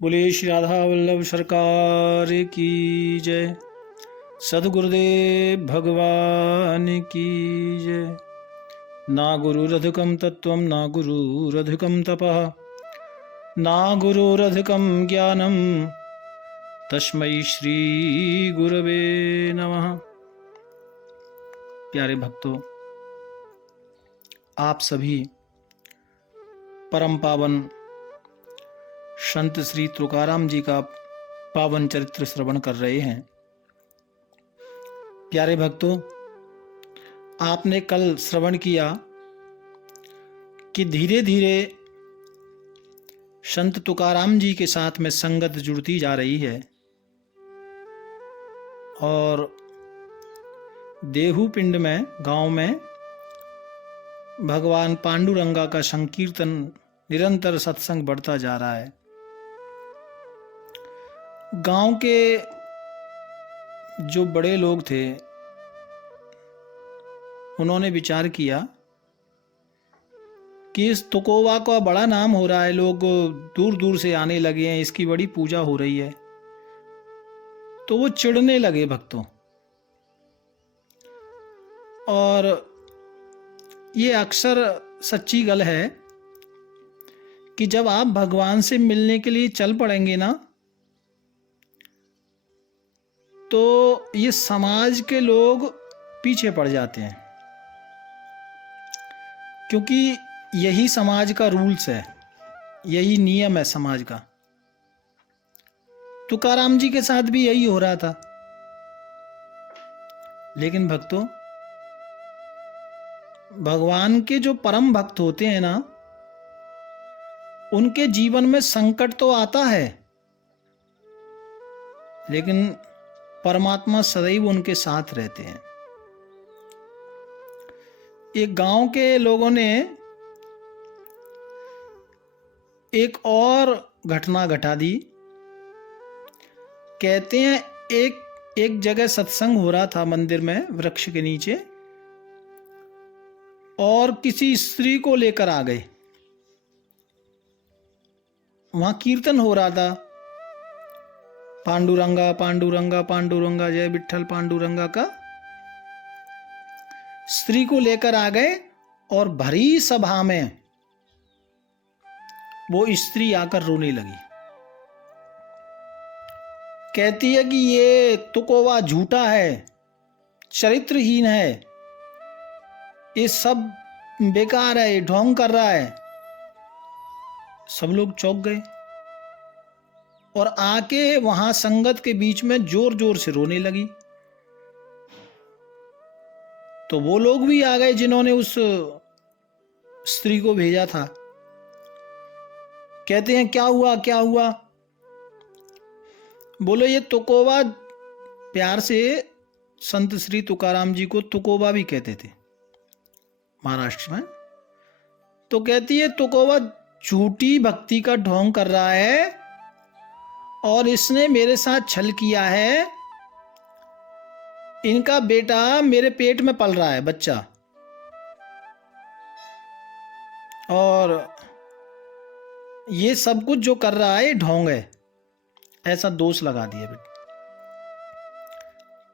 बोले श्री राधा वल्लभ सरकार की जय। सद्गुरुदेव भगवान की जय। ना गुरुरधिकं तत्त्वं ना गुरुरधिकं तपः ना गुरुरधिकं ज्ञानं तस्मै श्री गुरवे नमः। प्यारे भक्तों, आप सभी परम पावन संत श्री तुकाराम जी का पावन चरित्र श्रवण कर रहे हैं। प्यारे भक्तों, आपने कल श्रवण किया कि धीरे धीरे संत तुकाराम जी के साथ में संगत जुड़ती जा रही है और देहू पिंड में गांव में भगवान पांडुरंगा का संकीर्तन निरंतर सत्संग बढ़ता जा रहा है। गांव के जो बड़े लोग थे उन्होंने विचार किया कि इस तुकोबा का बड़ा नाम हो रहा है, लोग दूर दूर से आने लगे हैं, इसकी बड़ी पूजा हो रही है। तो वो चिढ़ने लगे भक्तों। और ये अक्सर सच्ची गल है कि जब आप भगवान से मिलने के लिए चल पड़ेंगे ना, तो ये समाज के लोग पीछे पड़ जाते हैं, क्योंकि यही समाज का रूल्स है, यही नियम है समाज का। तुकाराम जी के साथ भी यही हो रहा था। लेकिन भक्तों, भगवान के जो परम भक्त होते हैं ना, उनके जीवन में संकट तो आता है, लेकिन परमात्मा सदैव उनके साथ रहते हैं। एक गांव के लोगों ने एक और घटना घटा दी। कहते हैं एक जगह सत्संग हो रहा था मंदिर में, वृक्ष के नीचे, और किसी स्त्री को लेकर आ गए। वहां कीर्तन हो रहा था, पांडुरंगा पांडुरंगा पांडुरंगा जय विठ्ठल पांडुरंगा का। स्त्री को लेकर आ गए और भरी सभा में वो स्त्री आकर रोने लगी। कहती है कि ये तुकोबा झूठा है, चरित्रहीन है, ये सब बेकार है, ये ढोंग कर रहा है। सब लोग चौंक गए और आके वहां संगत के बीच में जोर जोर से रोने लगी। तो वो लोग भी आ गए जिन्होंने उस स्त्री को भेजा था। कहते हैं क्या हुआ क्या हुआ? बोलो ये तुकोबा, प्यार से संत श्री तुकाराम जी को तुकोबा भी कहते थे महाराष्ट्र में। तो कहती है तुकोबा झूठी भक्ति का ढोंग कर रहा है और इसने मेरे साथ छल किया है। इनका बेटा मेरे पेट में पल रहा है, बच्चा, और ये सब कुछ जो कर रहा है ढोंग है, ऐसा दोष लगा दिया बेटा।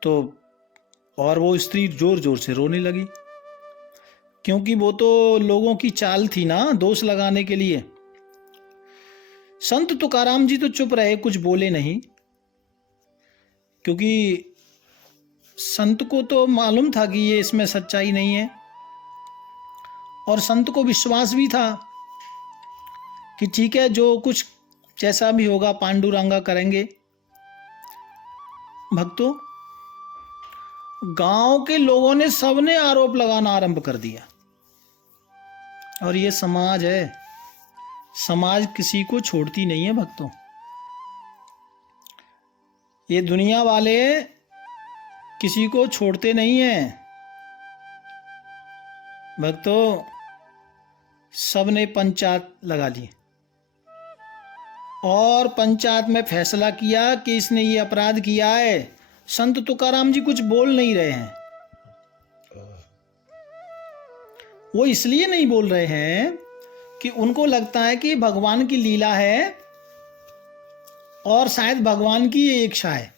तो और वो स्त्री जोर जोर से रोने लगी, क्योंकि वो तो लोगों की चाल थी ना दोष लगाने के लिए। संत तुकाराम जी तो चुप रहे, कुछ बोले नहीं, क्योंकि संत को तो मालूम था कि ये इसमें सच्चाई नहीं है, और संत को विश्वास भी था कि ठीक है, जो कुछ जैसा भी होगा पांडुरंगा करेंगे। भक्तों, गांव के लोगों ने सबने आरोप लगाना आरंभ कर दिया। और ये समाज है, समाज किसी को छोड़ती नहीं है भक्तों। ये दुनिया वाले किसी को छोड़ते नहीं हैं भक्तों। सबने पंचायत लगा ली और पंचायत में फैसला किया कि इसने ये अपराध किया है। संत तुकाराम जी कुछ बोल नहीं रहे हैं। वो इसलिए नहीं बोल रहे हैं कि उनको लगता है कि भगवान की लीला है और शायद भगवान की ये इच्छा है।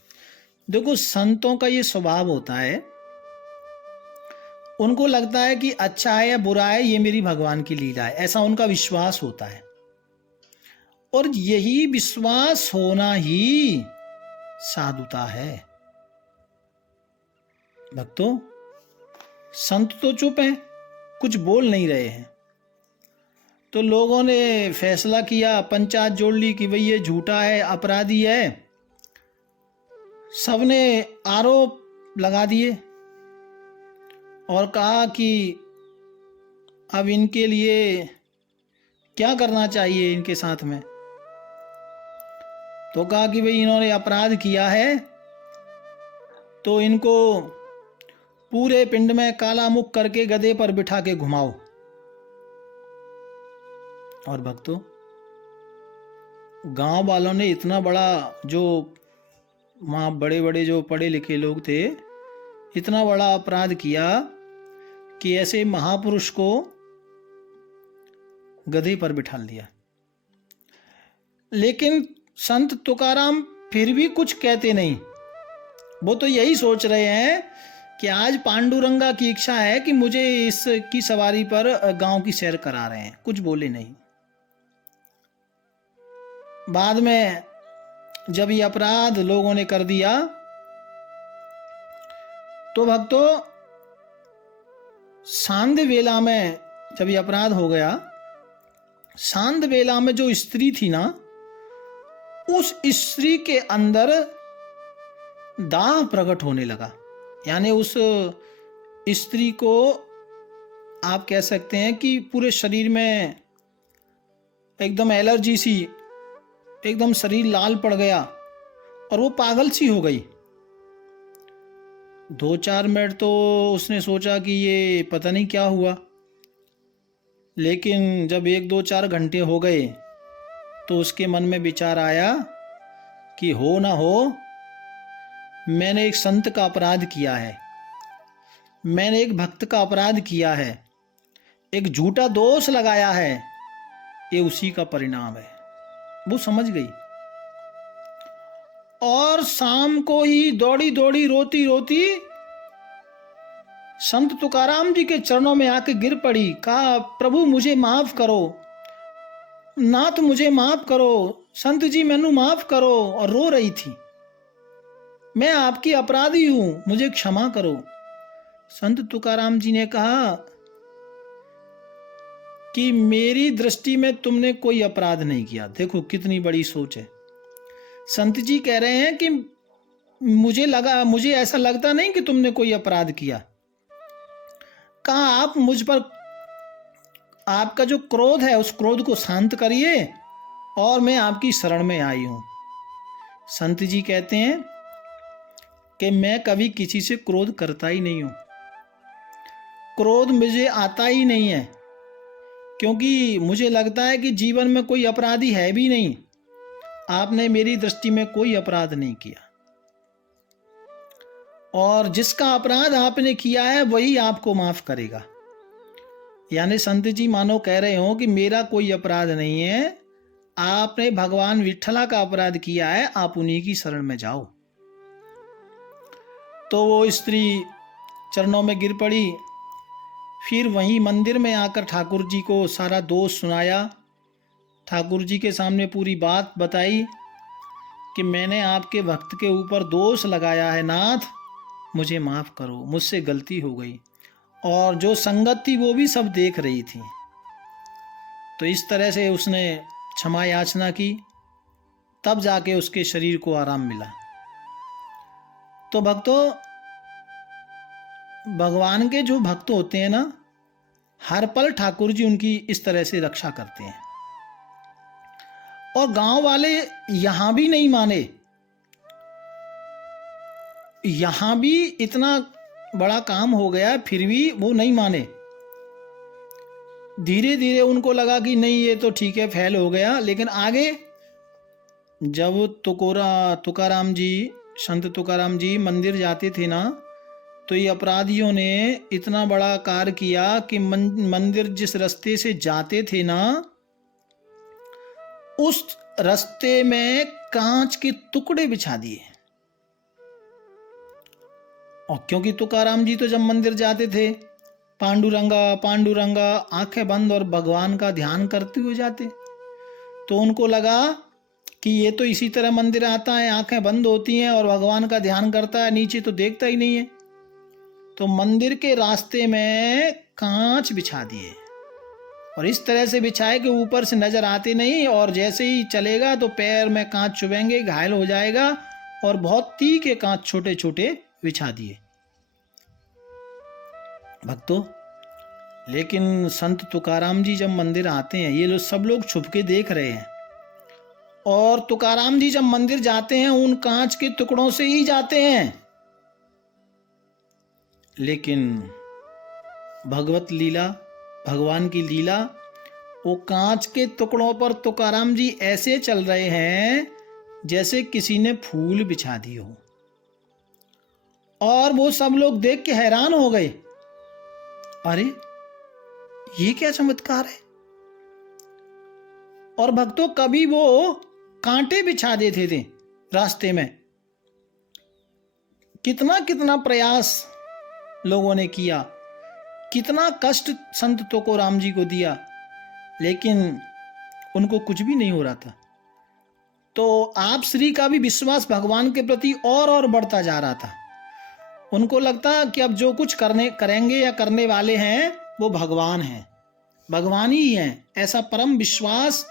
देखो संतों का ये स्वभाव होता है, उनको लगता है कि अच्छा है या बुरा है ये मेरी भगवान की लीला है, ऐसा उनका विश्वास होता है। और यही विश्वास होना ही साधुता है। भक्तों, संत तो चुप हैं, कुछ बोल नहीं रहे हैं। तो लोगों ने फैसला किया, पंचायत जोड़ ली कि भाई ये झूठा है, अपराधी है। सबने आरोप लगा दिए और कहा कि अब इनके लिए क्या करना चाहिए इनके साथ में। तो कहा कि भाई इन्होंने अपराध किया है तो इनको पूरे पिंड में काला मुख करके गधे पर बिठा के घुमाओ। और भक्तों, गांव वालों ने इतना बड़ा, जो वहाँ बड़े बड़े जो पढ़े लिखे लोग थे, इतना बड़ा अपराध किया कि ऐसे महापुरुष को गधे पर बिठा दिया। लेकिन संत तुकाराम फिर भी कुछ कहते नहीं। वो तो यही सोच रहे हैं कि आज पांडुरंगा की इच्छा है कि मुझे इसकी सवारी पर गांव की सैर करा रहे हैं, कुछ बोले नहीं। बाद में जब ये अपराध लोगों ने कर दिया तो भक्तों, सांध्य वेला में जब ये अपराध हो गया, सांध्य वेला में जो स्त्री थी ना, उस स्त्री के अंदर दाह प्रकट होने लगा। यानी उस स्त्री को आप कह सकते हैं कि पूरे शरीर में एकदम एलर्जी सी, एकदम शरीर लाल पड़ गया और वो पागल सी हो गई। 2-4 मिनट तो उसने सोचा कि ये पता नहीं क्या हुआ, लेकिन जब 1-2-4 घंटे हो गए तो उसके मन में विचार आया कि हो ना हो, मैंने एक संत का अपराध किया है, मैंने एक भक्त का अपराध किया है, एक झूठा दोष लगाया है, ये उसी का परिणाम है। वो समझ गई और शाम को ही दौड़ी दौड़ी रोती रोती संत तुकाराम जी के चरणों में आके गिर पड़ी। कहा, प्रभु मुझे माफ करो, नाथ मुझे माफ करो, संत जी मैनू माफ करो। और रो रही थी, मैं आपकी अपराधी हूं, मुझे क्षमा करो। संत तुकाराम जी ने कहा कि मेरी दृष्टि में तुमने कोई अपराध नहीं किया। देखो कितनी बड़ी सोच है। संत जी कह रहे हैं कि मुझे ऐसा लगता नहीं कि तुमने कोई अपराध किया। कहा, आप मुझ पर, आपका जो क्रोध है उस क्रोध को शांत करिए और मैं आपकी शरण में आई हूं। संत जी कहते हैं कि मैं कभी किसी से क्रोध करता ही नहीं हूं, क्रोध मुझे आता ही नहीं है, क्योंकि मुझे लगता है कि जीवन में कोई अपराधी है भी नहीं। आपने मेरी दृष्टि में कोई अपराध नहीं किया और जिसका अपराध आपने किया है वही आपको माफ करेगा। यानी संत जी मानो कह रहे हो कि मेरा कोई अपराध नहीं है, आपने भगवान विठला का अपराध किया है, आप उन्हीं की शरण में जाओ। तो वो स्त्री चरणों में गिर पड़ी। फिर वहीं मंदिर में आकर ठाकुर जी को सारा दोष सुनाया, ठाकुर जी के सामने पूरी बात बताई कि मैंने आपके भक्त के ऊपर दोष लगाया है, नाथ मुझे माफ़ करो, मुझसे गलती हो गई। और जो संगत थी वो भी सब देख रही थी। तो इस तरह से उसने क्षमा याचना की, तब जाके उसके शरीर को आराम मिला। तो भक्तों, भगवान के जो भक्त होते हैं ना, हर पल ठाकुर जी उनकी इस तरह से रक्षा करते हैं। और गांव वाले यहां भी नहीं माने, यहां भी इतना बड़ा काम हो गया फिर भी वो नहीं माने। धीरे धीरे उनको लगा कि नहीं ये तो ठीक है, फैल हो गया। लेकिन आगे जब तुकाराम जी, संत तुकाराम जी मंदिर जाते थे ना, तो ये अपराधियों ने इतना बड़ा कार्य किया कि मंदिर जिस रास्ते से जाते थे ना, उस रास्ते में कांच के टुकड़े बिछा दिए। और क्योंकि तुकाराम जी तो जब मंदिर जाते थे पांडुरंगा पांडुरंगा आंखें बंद और भगवान का ध्यान करते हुए जाते, तो उनको लगा कि ये तो इसी तरह मंदिर आता है, आंखें बंद होती हैं और भगवान का ध्यान करता है, नीचे तो देखता ही नहीं है। तो मंदिर के रास्ते में कांच बिछा दिए और इस तरह से बिछाए कि ऊपर से नजर आते नहीं, और जैसे ही चलेगा तो पैर में कांच चुभेंगे, घायल हो जाएगा। और बहुत तीखे कांच छोटे छोटे बिछा दिए भक्तों। लेकिन संत तुकाराम जी जब मंदिर आते हैं, ये लोग सब लोग छुप के देख रहे हैं, और तुकाराम जी जब मंदिर जाते हैं उन कांच के टुकड़ों से ही जाते हैं। लेकिन भगवत लीला, भगवान की लीला, वो कांच के टुकड़ों पर तुकाराम जी ऐसे चल रहे हैं जैसे किसी ने फूल बिछा दिए हो। और वो सब लोग देख के हैरान हो गए, अरे ये क्या चमत्कार है। और भक्तों, कभी वो कांटे बिछा देते थे रास्ते में, कितना कितना प्रयास लोगों ने किया, कितना कष्ट संत तुकाराम जी को दिया, लेकिन उनको कुछ भी नहीं हो रहा था। तो आप श्री का भी विश्वास भगवान के प्रति और बढ़ता जा रहा था। उनको लगता कि अब जो कुछ करेंगे या करने वाले हैं वो भगवान हैं, भगवान ही हैं, ऐसा परम विश्वास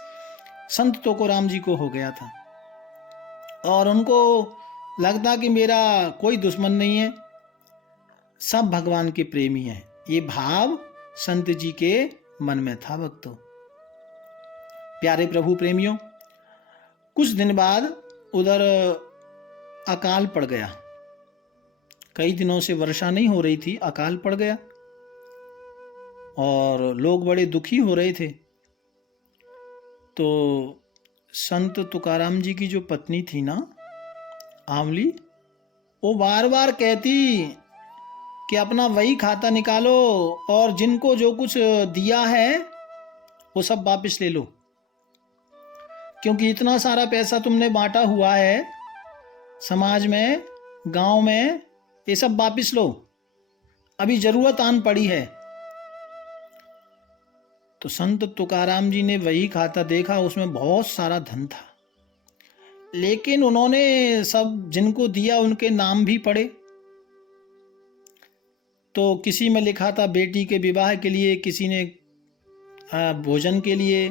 संत तुकाराम जी को हो गया था। और उनको लगता कि मेरा कोई दुश्मन नहीं है, सब भगवान के प्रेमी हैं। ये भाव संत जी के मन में था भक्तों। प्यारे प्रभु प्रेमियों, कुछ दिन बाद उधर अकाल पड़ गया। कई दिनों से वर्षा नहीं हो रही थी, अकाल पड़ गया और लोग बड़े दुखी हो रहे थे। तो संत तुकाराम जी की जो पत्नी थी ना, आंवली, वो बार बार कहती कि अपना वही खाता निकालो और जिनको जो कुछ दिया है वो सब वापस ले लो, क्योंकि इतना सारा पैसा तुमने बांटा हुआ है समाज में, गांव में, ये सब वापस लो, अभी जरूरत आन पड़ी है। तो संत तुकाराम जी ने वही खाता देखा, उसमें बहुत सारा धन था, लेकिन उन्होंने सब जिनको दिया उनके नाम भी पढ़े। तो किसी में लिखा था बेटी के विवाह के लिए, किसी ने भोजन के लिए,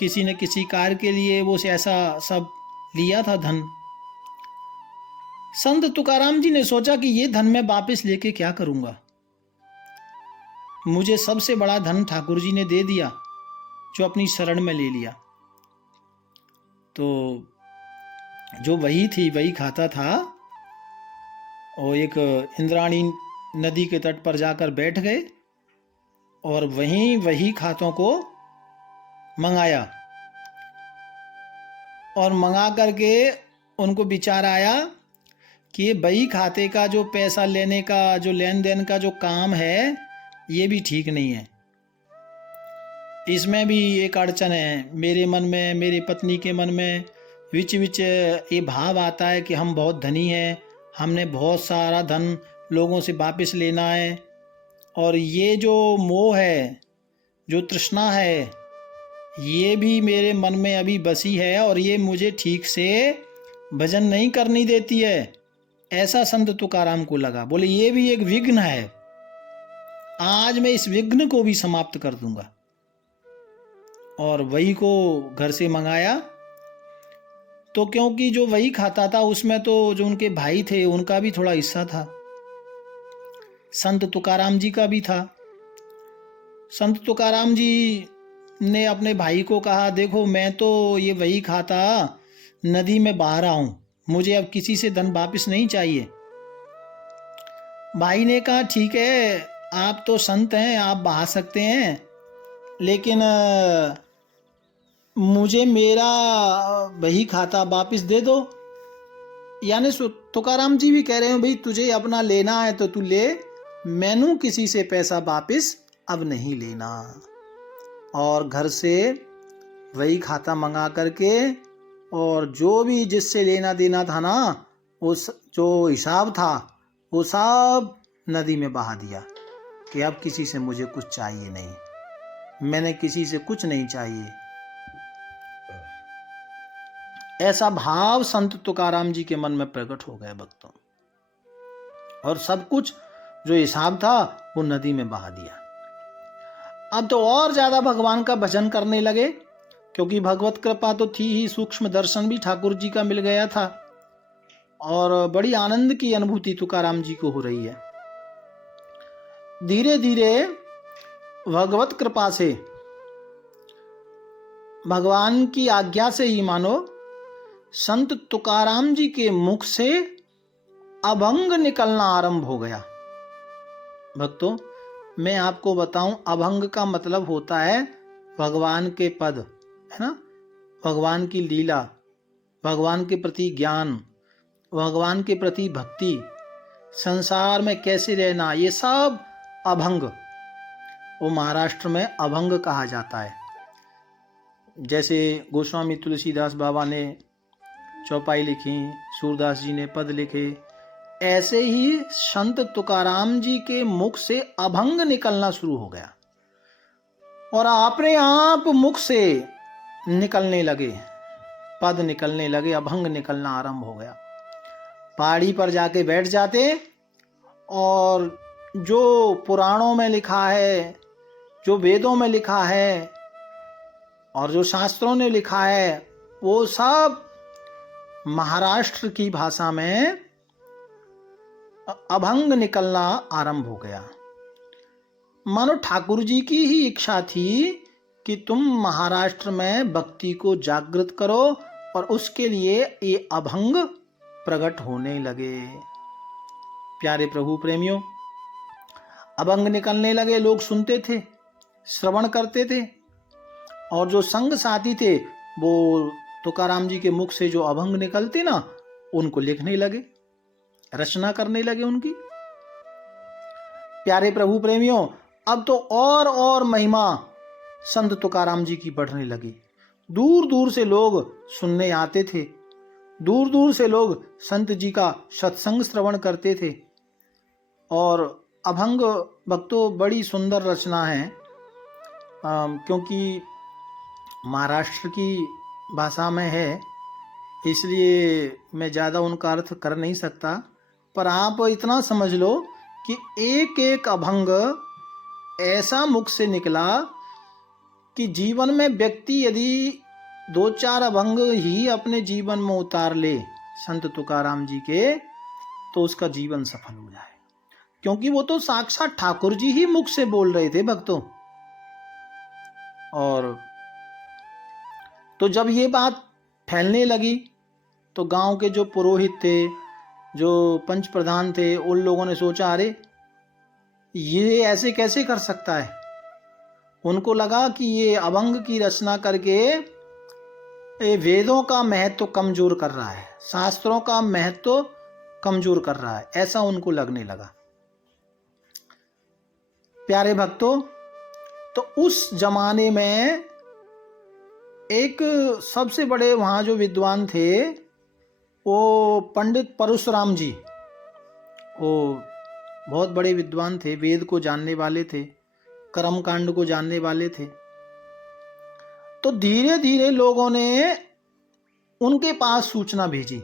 किसी ने किसी कार्य के लिए, वो से ऐसा सब लिया था धन। संत तुकाराम जी ने सोचा कि ये धन मैं वापस लेके क्या करूंगा, मुझे सबसे बड़ा धन ठाकुर जी ने दे दिया जो अपनी शरण में ले लिया। तो जो वही थी, वही खाता था, और एक इंद्राणी नदी के तट पर जाकर बैठ गए और वहीं वही खातों को मंगाया। और मंगा करके उनको विचार आया कि ये बही खाते का जो पैसा लेने का, जो लेन देन का जो काम है, ये भी ठीक नहीं है, इसमें भी एक अड़चन है। मेरे मन में, मेरी पत्नी के मन में विच विच ये भाव आता है कि हम बहुत धनी हैं, हमने बहुत सारा धन लोगों से वापस लेना है, और ये जो मोह है, जो तृष्णा है, ये भी मेरे मन में अभी बसी है और ये मुझे ठीक से भजन नहीं करनी देती है। ऐसा संत तुकाराम को लगा। बोले ये भी एक विघ्न है, आज मैं इस विघ्न को भी समाप्त कर दूंगा। और वही को घर से मंगाया। तो क्योंकि जो वही खाता था उसमें तो जो उनके भाई थे उनका भी थोड़ा हिस्सा था, संत तुकाराम जी का भी था। संत तुकाराम जी ने अपने भाई को कहा, देखो मैं तो ये वही खाता नदी में बहा रहा हूं, मुझे अब किसी से धन वापस नहीं चाहिए। भाई ने कहा ठीक है, आप तो संत हैं, आप बहा सकते हैं, लेकिन मुझे मेरा वही खाता वापस दे दो। यानी तुकाराम जी भी कह रहे हैं, भाई तुझे अपना लेना है तो तू ले, मैनू किसी से पैसा वापस अब नहीं लेना। और घर से वही खाता मंगा करके और जो भी जिससे लेना देना था ना, उस जो हिसाब था वो सब नदी में बहा दिया कि अब किसी से मुझे कुछ चाहिए नहीं, मैंने किसी से कुछ नहीं चाहिए। ऐसा भाव संत तुकाराम जी के मन में प्रकट हो गया भक्तों, और सब कुछ जो हिसाब था वो नदी में बहा दिया। अब तो और ज्यादा भगवान का भजन करने लगे, क्योंकि भगवत कृपा तो थी ही, सूक्ष्म दर्शन भी ठाकुर जी का मिल गया था और बड़ी आनंद की अनुभूति तुकाराम जी को हो रही है। धीरे धीरे भगवत कृपा से, भगवान की आज्ञा से ही मानो, संत तुकाराम जी के मुख से अभंग निकलना आरंभ हो गया। भक्तों, मैं आपको बताऊं, अभंग का मतलब होता है भगवान के पद, है ना, भगवान की लीला, भगवान के प्रति ज्ञान, भगवान के प्रति भक्ति, संसार में कैसे रहना, ये सब अभंग, वो महाराष्ट्र में अभंग कहा जाता है। जैसे गोस्वामी तुलसीदास बाबा ने चौपाई लिखी, सूरदास जी ने पद लिखे, ऐसे ही संत तुकाराम जी के मुख से अभंग निकलना शुरू हो गया और अपने आप मुख से निकलने लगे, पद निकलने लगे, अभंग निकलना आरंभ हो गया। पहाड़ी पर जाके बैठ जाते और जो पुराणों में लिखा है, जो वेदों में लिखा है और जो शास्त्रों ने लिखा है, वो सब महाराष्ट्र की भाषा में अभंग निकलना आरंभ हो गया। मानो ठाकुर जी की ही इच्छा थी कि तुम महाराष्ट्र में भक्ति को जागृत करो, और उसके लिए ये अभंग प्रकट होने लगे। प्यारे प्रभु प्रेमियों, अभंग निकलने लगे, लोग सुनते थे, श्रवण करते थे, और जो संग साथी थे वो तुकाराम जी के मुख से जो अभंग निकलते ना, उनको लिखने लगे, रचना करने लगे उनकी। प्यारे प्रभु प्रेमियों, अब तो और महिमा संत तुकाराम जी की बढ़ने लगी। दूर दूर से लोग सुनने आते थे, दूर दूर से लोग संत जी का सत्संग श्रवण करते थे। और अभंग भक्तों बड़ी सुंदर रचना है, क्योंकि महाराष्ट्र की भाषा में है, इसलिए मैं ज़्यादा उनका अर्थ कर नहीं सकता, पर आप इतना समझ लो कि एक एक अभंग ऐसा मुख से निकला कि जीवन में व्यक्ति यदि 2-4 अभंग ही अपने जीवन में उतार ले संत तुकाराम जी के, तो उसका जीवन सफल हो जाए, क्योंकि वो तो साक्षात ठाकुर जी ही मुख से बोल रहे थे भक्तों। और तो जब ये बात फैलने लगी तो गांव के जो पुरोहित थे, जो पंच प्रधान थे, उन लोगों ने सोचा, अरे ये ऐसे कैसे कर सकता है। उनको लगा कि ये अभंग की रचना करके ये वेदों का महत्व कमजोर कर रहा है, शास्त्रों का महत्व कमजोर कर रहा है, ऐसा उनको लगने लगा। प्यारे भक्तों, तो उस जमाने में एक सबसे बड़े वहाँ जो विद्वान थे, वो पंडित परशुराम जी, वो बहुत बड़े विद्वान थे, वेद को जानने वाले थे, कर्म कांड को जानने वाले थे। तो धीरे धीरे लोगों ने उनके पास सूचना भेजी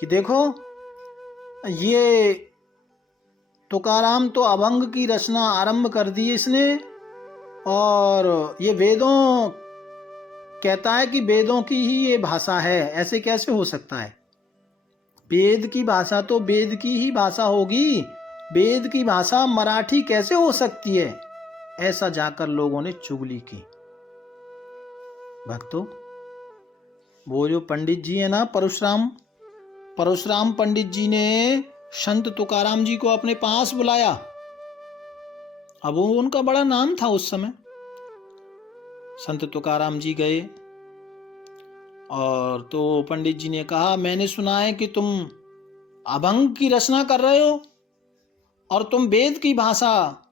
कि देखो, ये तुकाराम तो अभंग की रचना आरंभ कर दी इसने, और ये वेदों कहता है कि वेदों की ही ये भाषा है, ऐसे कैसे हो सकता है। वेद की भाषा तो वेद की ही भाषा होगी, वेद की भाषा मराठी कैसे हो सकती है। ऐसा जाकर लोगों ने चुगली की। भक्तों, वो जो पंडित जी है ना, परशुराम पंडित जी ने संत तुकाराम जी को अपने पास बुलाया। अब वो उनका बड़ा नाम था उस समय। संत तुकाराम जी गए और तो पंडित जी ने कहा, मैंने सुना है कि तुम अभंग की रचना कर रहे हो और तुम वेद की भाषा,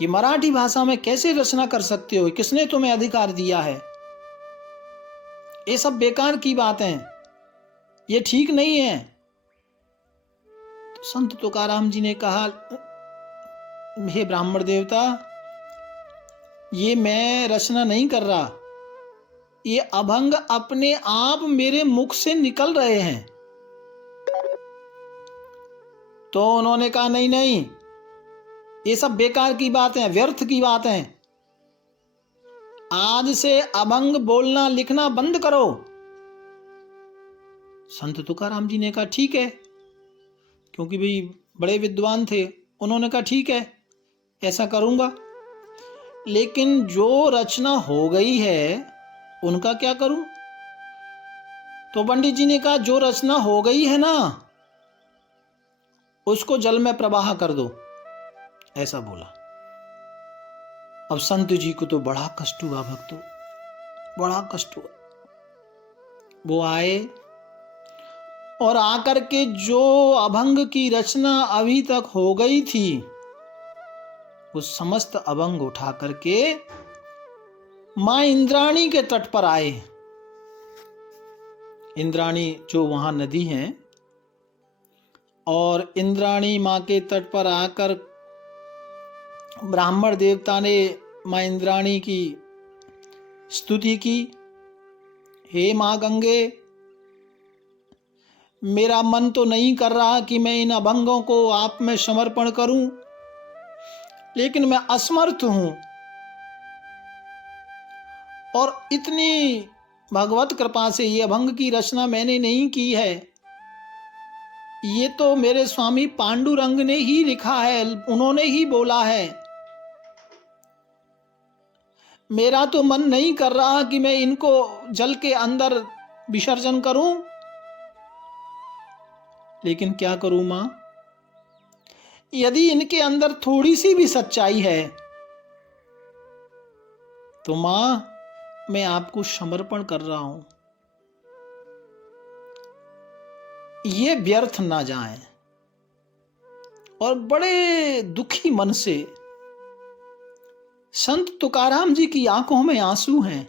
ये मराठी भाषा में कैसे रचना कर सकते हो, किसने तुम्हें अधिकार दिया है। ये सब बेकार की बातें, ये ठीक नहीं है। तो संत तुकाराम जी ने कहा, हे ब्राह्मण देवता, ये मैं रचना नहीं कर रहा, ये अभंग अपने आप मेरे मुख से निकल रहे हैं। तो उन्होंने कहा, नहीं नहीं, ये सब बेकार की बातें, व्यर्थ की बातें, आज से अभंग बोलना लिखना बंद करो। संत तुकाराम जी ने कहा ठीक है, क्योंकि भाई बड़े विद्वान थे। उन्होंने कहा ठीक है, ऐसा करूंगा, लेकिन जो रचना हो गई है उनका क्या करूं? तो पंडित जी ने कहा, जो रचना हो गई है ना, उसको जल में प्रवाह कर दो, ऐसा बोला। अब संत जी को तो बड़ा कष्ट हुआ, भक्तों, बड़ा कष्ट हुआ। वो आए और आकर के जो अभंग की रचना अभी तक हो गई थी, वो समस्त अभंग उठा करके मां इंद्राणी के तट पर आए। इंद्राणी जो वहां नदी है, और इंद्राणी मां के तट पर आकर ब्राह्मण देवता ने मां इंद्राणी की स्तुति की। हे मां गंगे, मेरा मन तो नहीं कर रहा कि मैं इन अभंगों को आप में समर्पण करूं, लेकिन मैं असमर्थ हूं, और इतनी भगवत कृपा से ये अभंग की रचना मैंने नहीं की है, ये तो मेरे स्वामी पांडुरंग ने ही लिखा है, उन्होंने ही बोला है। मेरा तो मन नहीं कर रहा कि मैं इनको जल के अंदर विसर्जन करूं, लेकिन क्या करूं मां? यदि इनके अंदर थोड़ी सी भी सच्चाई है तो मां, मैं आपको समर्पण कर रहा हूं, ये व्यर्थ ना जाए। और बड़े दुखी मन से संत तुकाराम जी की आंखों में आंसू हैं।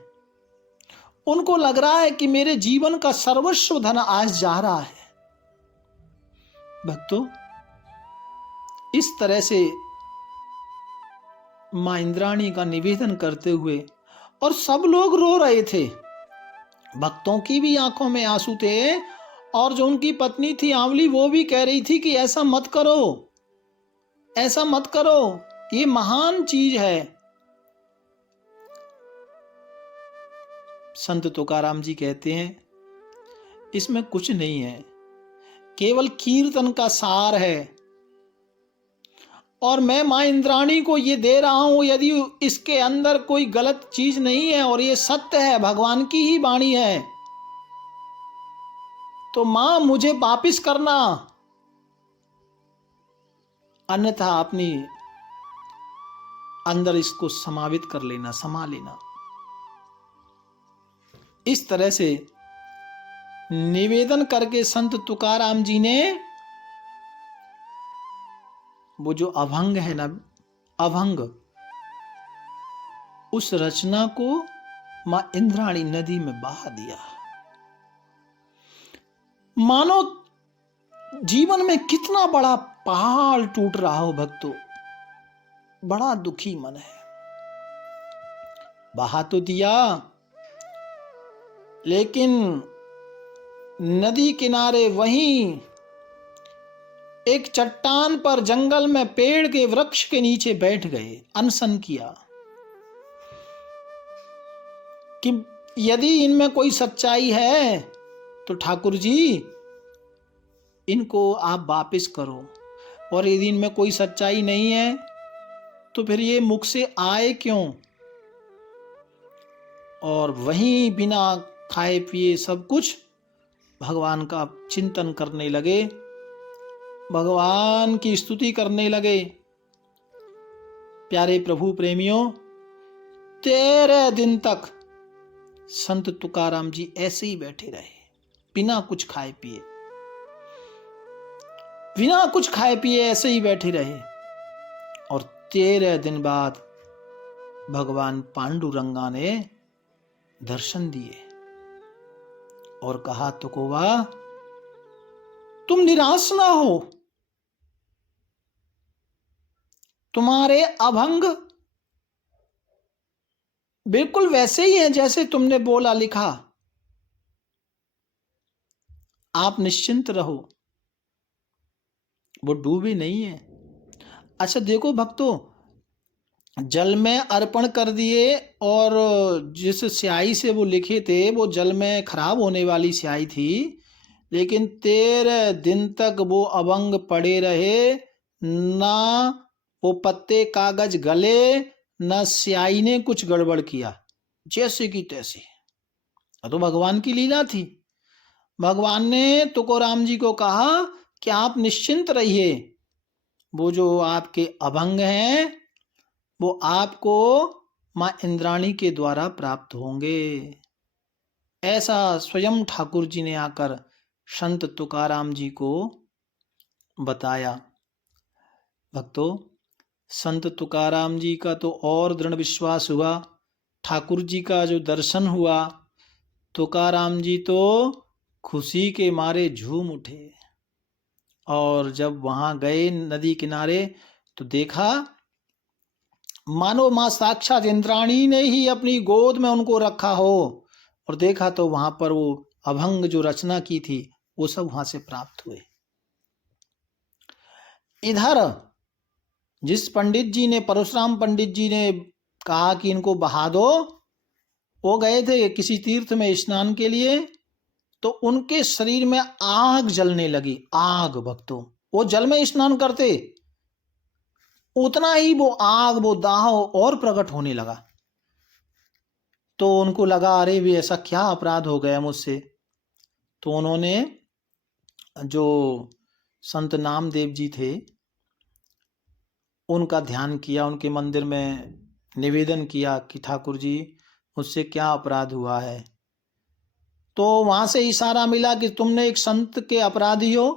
उनको लग रहा है कि मेरे जीवन का सर्वस्व धन आज जा रहा है। भक्तों, इस तरह से मां इंद्राणी का निवेदन करते हुए, और सब लोग रो रहे थे, भक्तों की भी आंखों में आंसू थे, और जो उनकी पत्नी थी आंवली, वो भी कह रही थी कि ऐसा मत करो, ऐसा मत करो, ये महान चीज है। संत तुकाराम जी कहते हैं, इसमें कुछ नहीं है, केवल कीर्तन का सार है, और मैं मां इंद्राणी को ये दे रहा हूं। यदि इसके अंदर कोई गलत चीज नहीं है और ये सत्य है, भगवान की ही वाणी है, तो मां मुझे वापिस करना, अन्यथा अपनी अंदर इसको समावित कर लेना, समा लेना। इस तरह से निवेदन करके संत तुकाराम जी ने वो जो अभंग है ना, अभंग, उस रचना को मां इंद्राणी नदी में बहा दिया। मानो जीवन में कितना बड़ा पहाड़ टूट रहा हो भक्तों, बड़ा दुखी मन है। बहा तो दिया, लेकिन नदी किनारे वहीं एक चट्टान पर, जंगल में पेड़ के वृक्ष के नीचे बैठ गए, अनशन किया कि यदि इनमें कोई सच्चाई है तो ठाकुर जी इनको आप वापिस करो, और यदि इनमें कोई सच्चाई नहीं है तो फिर ये मुख से आए क्यों। और वहीं बिना खाए पिए सब कुछ भगवान का चिंतन करने लगे, भगवान की स्तुति करने लगे। प्यारे प्रभु प्रेमियों, 13 दिन तक संत तुकाराम जी ऐसे ही बैठे रहे, बिना कुछ खाए पिए, बिना कुछ खाए पिए ऐसे ही बैठे रहे। और 13 दिन बाद भगवान पांडुरंगा ने दर्शन दिए। और कहा, तुकोबा तुम निराश ना हो, तुम्हारे अभंग बिल्कुल वैसे ही हैं जैसे तुमने बोला लिखा, आप निश्चिंत रहो, वो डूबे नहीं है। अच्छा देखो भक्तों, जल में अर्पण कर दिए और जिस स्याही से वो लिखे थे वो जल में खराब होने वाली स्याही थी, लेकिन 13 दिन तक वो अभंग पड़े रहे, ना वो पत्ते कागज गले, ना स्याही ने कुछ गड़बड़ किया, जैसे की तैसे। तो भगवान की लीला थी। भगवान ने तुकोराम जी को कहा कि आप निश्चिंत रहिए, वो जो आपके अभंग हैं वो आपको माँ इंद्राणी के द्वारा प्राप्त होंगे। ऐसा स्वयं ठाकुर जी ने आकर संत तुकाराम जी को बताया। भक्तों, संत तुकाराम जी का तो और दृढ़ विश्वास हुआ, ठाकुर जी का जो दर्शन हुआ, तुकाराम जी तो खुशी के मारे झूम उठे। और जब वहां गए नदी किनारे तो देखा मानो मां साक्षात इंद्राणी ने ही अपनी गोद में उनको रखा हो, और देखा तो वहां पर वो अभंग जो रचना की थी वो सब वहां से प्राप्त हुए। इधर जिस पंडित जी ने, परशुराम पंडित जी ने कहा कि इनको बहा दो, वो गए थे किसी तीर्थ में स्नान के लिए, तो उनके शरीर में आग जलने लगी। आग भक्तों, वो जल में स्नान करते, उतना ही वो आग, वो दाह और प्रकट होने लगा। तो उनको लगा अरे भी ऐसा क्या अपराध हो गया मुझसे। तो उन्होंने जो संत नामदेव जी थे उनका ध्यान किया, उनके मंदिर में निवेदन किया कि ठाकुर जी मुझसे क्या अपराध हुआ है। तो वहां से इशारा मिला कि तुमने एक संत के अपराधी हो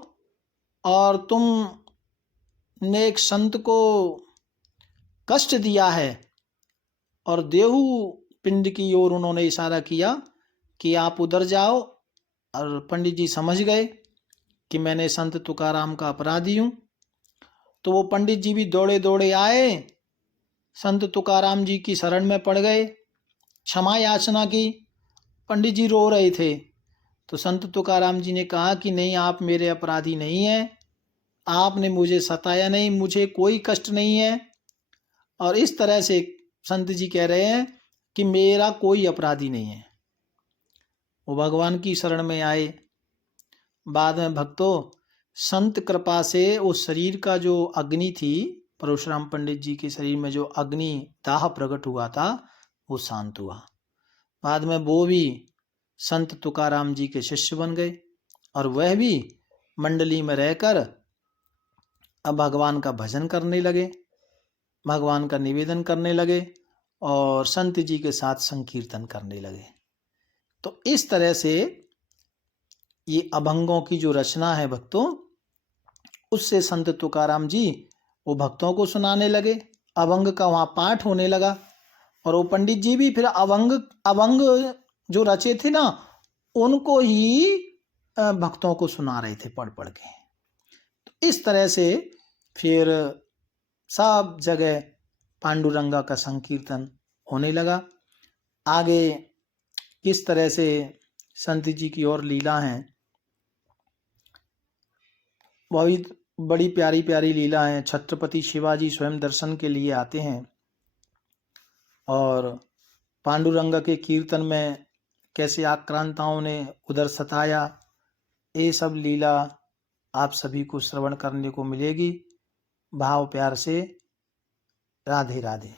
और तुमने एक संत को कष्ट दिया है। और देहू पिंड की ओर उन्होंने इशारा किया कि आप उधर जाओ। और पंडित जी समझ गए कि मैंने संत तुकाराम का अपराधी हूँ। तो वो पंडित जी भी दौड़े दौड़े आए, संत तुकाराम जी की शरण में पड़ गए, क्षमा याचना की। पंडित जी रो रहे थे। तो संत तुकाराम जी ने कहा कि नहीं, आप मेरे अपराधी नहीं हैं, आपने मुझे सताया नहीं, मुझे कोई कष्ट नहीं है। और इस तरह से संत जी कह रहे हैं कि मेरा कोई अपराधी नहीं है। वो भगवान की शरण में आए। बाद में भक्तों, संत कृपा से उस शरीर का जो अग्नि थी, परशुराम पंडित जी के शरीर में जो अग्नि दाह प्रकट हुआ था वो शांत हुआ। बाद में वो भी संत तुकाराम जी के शिष्य बन गए और वह भी मंडली में रहकर अब भगवान का भजन करने लगे, भगवान का निवेदन करने लगे और संत जी के साथ संकीर्तन करने लगे। तो इस तरह से ये अभंगों की जो रचना है भक्तों, उससे संत तुकाराम जी वो भक्तों को सुनाने लगे, अभंग का वहाँ पाठ होने लगा। और वो पंडित जी भी फिर अभंग जो रचे थे ना उनको ही भक्तों को सुना रहे थे पढ़ पढ़ के। तो इस तरह से फिर सब जगह पांडुरंगा का संकीर्तन होने लगा। आगे किस तरह से संत जी की और लीला हैं, बहुत बड़ी प्यारी प्यारी लीला है। छत्रपति शिवाजी स्वयं दर्शन के लिए आते हैं और पांडुरंगा के कीर्तन में कैसे आक्रांताओं ने उधर सताया, ये सब लीला आप सभी को श्रवण करने को मिलेगी। भाव प्यार से राधे राधे।